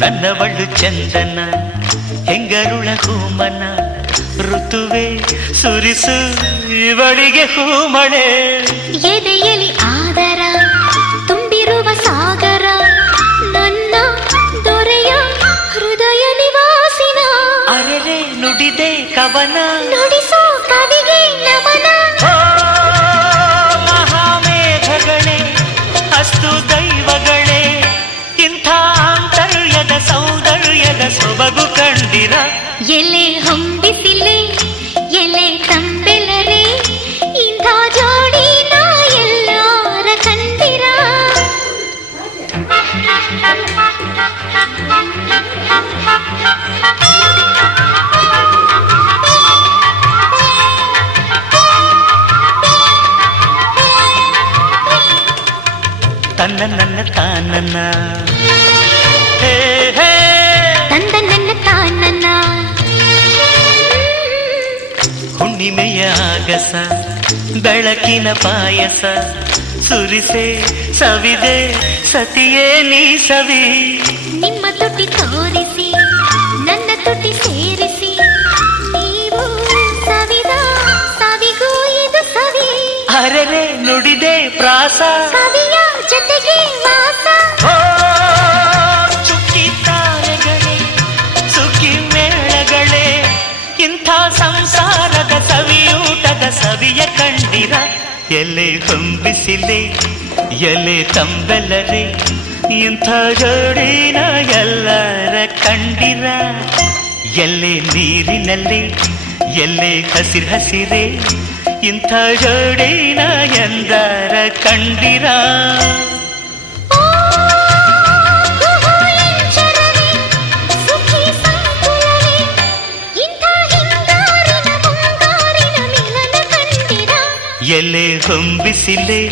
ನನ್ನವಳು ಚಂದನ ಹೆಂಗರುಳ ಹೂಮನ ಋತುವೆ ಸುರಿಸು ಇವಳಿಗೆ ಹೂಮಳೆ ಎದೆಯಲಿ ಆದರ ತುಂಬಿರುವ ಸಾಗರ ನನ್ನ ದೊರೆಯ ಹೃದಯ ನಿವಾಸಿನ ಅರೆರೆ ನುಡಿದೆ ಕವನ ನುಡಿಸೋ ಕವಿಗೆ ನಮನ ಮಹಾಮೇಘಗಳೇ ಅಸ್ತು ದೈವಗಳೇ ಇಂಥ ಆಂತರ್ಯದ ಸೌಂದರ್ಯದ ಸೊಬಗು ಕಂಡಿರ ಎಲೆ ಹೊಂಬಿಸಿಲೆ ಎಲೆ ತಂಬೆಲರೆ ಇಂಥ ಜೋಡಿನ ಎಲ್ಲಾರ ಕಂಡಿರ ತನ್ನ ನನ್ನ ತಾನನ್ನ ಹೇ ಹೇ ತಂದ ನನ್ನ ತಾನನ್ನ ಹುಣ್ಣಿಮೆಯ ಆಗಸ ಬೆಳಕಿನ ಪಾಯಸ ಸುರಿಸೆ ಸವಿದೆ ಸತಿಯೇ ನೀ ಸವಿ ನಿಮ್ಮ ತುಟಿ ತೋರಿಸಿ ನನ್ನ ತುಟಿ ಸೇರಿಸಿ ನೀವು ಸವಿದ ಸವಿಗೂ ಇದು ಸವಿ ಅರೆರೆ ನುಡಿದೆ ಪ್ರಾಸ ಕವಿಯ ಜೊತೆಗೆ ವಾಸ ಓ ಚುಕ್ಕಿ ತಾರೆಗಳೇ ಸುಖಿ ಮೇಳಗಳೇ ಇಂಥ ಸಂಸಾರದ ಸವಿಯೂಟದ ಸವಿಯ ಕಂಡಿರ ಎಲೆ ಹೊಂಬಿಸಿಲೆ ಎಲೆ ತಂಬೆಲರೆ ಇಂಥ ಜೋಡಿನ ಎಲ್ಲರ ಕಂಡಿರ ಎಲ್ಲೆ ನೀರಿನಲ್ಲಿ ಎಲ್ಲೆ ಹಸಿರೇ ಇಂಥ ಜೋಡಿನ ಎಂದರ ಕಂಡಿರ ಎಲೆ ಹೊಂಬಿಸಿಲೆ